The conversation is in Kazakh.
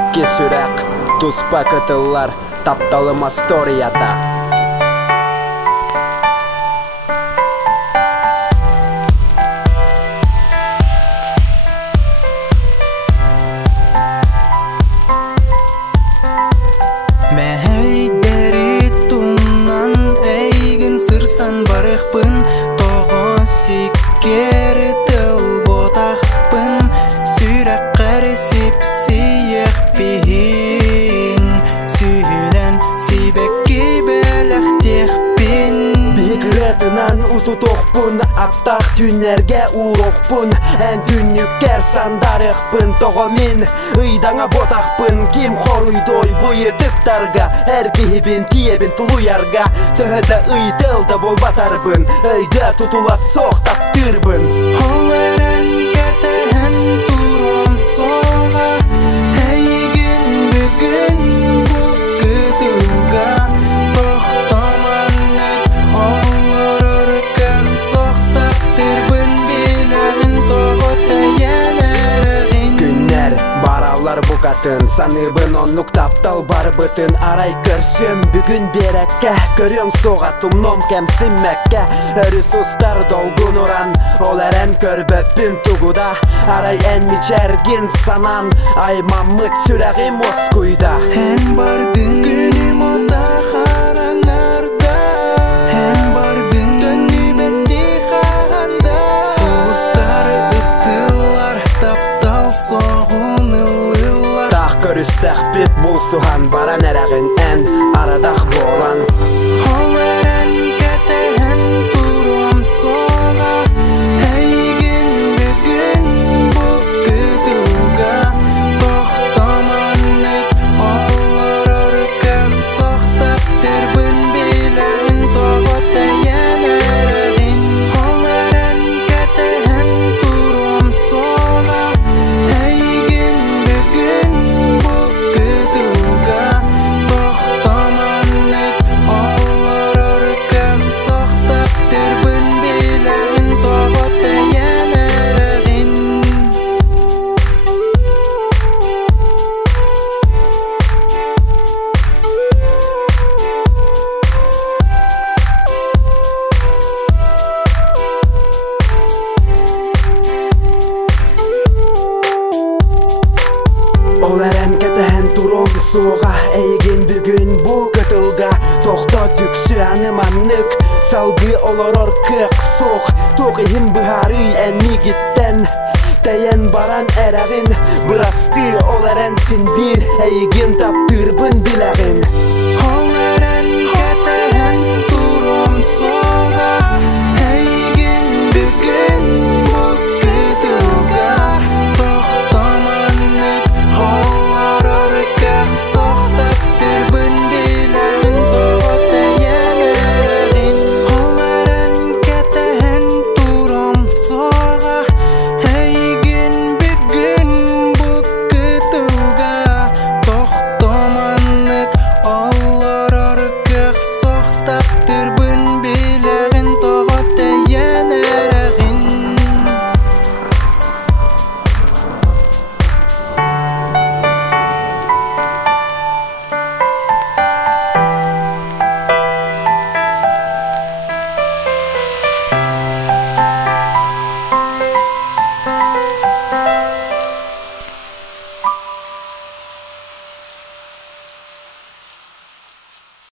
Икки сүрәк, туспа кытыллар, тапталым асторията. Мәйдәри туннан әйгін сырсан барықпын, тоғы сиккері тыл ботақпын, сүрәк қарысып сиек пейін, сүйінен сибәкке бәләқтекпін. Бигретінан ұту тоқпын, аттақ түнерге ұроқпын, ән түнніккер сандарықпын, тоғы мен ұйдаңа ботақпын, кем хоруйдой бұйы түптарға, әркейбін тиебін тұлуярға, түхіді ұйтылды бол батарбын, өйді тұтула соқтап түрбін. Оларан кәтән турон соға, әйген бүгін бұл күтілға, тоқтаман өт, олар өркәр соқтап түрбін біләғін тоғы тәйән әрігін. Күннер баралар бұқатын, саныбын оннук таптал бар бұтын, арай көрсем бүгін берәккә, көрен соғатым ном кәмсіммәккә, өрі сұстар долгун уран, ол әрән көрбөппін тугуда, арай ән мичәргін санан, аймамыт сүрәғи Москуйда. Ән бардың күнім ота қаранарда, ән бардың төнібәтті қағанда, соғыстары үттілар, таптал соғын ылылар. Тақ көрістәқ бет бұл суған, баран әрәғін ән арадақ болан. Оларан кәтән турон соға, әйген бүгін бұл күтілға, тоқтаман өт, олар өркәр соқтап түрбін біләғін тоғы тәйән әрігін. Оларан кәтән турон соға, әйген бүгін бұл күтілға, тоқтаман өт, олар өркәр соқтап түрбін біләғін тоғы тәйән әрігін. Ол әрән кәтән турон соға, әйген бүгін бұл күтілға, тоқта түксі аныманнык, салғы олорор кық соқ, тоқиым бұхары әнми гіттен, тәйен баран әрәғін, бұрасты ол әрән сін бір, әйген таптырбын біләғін.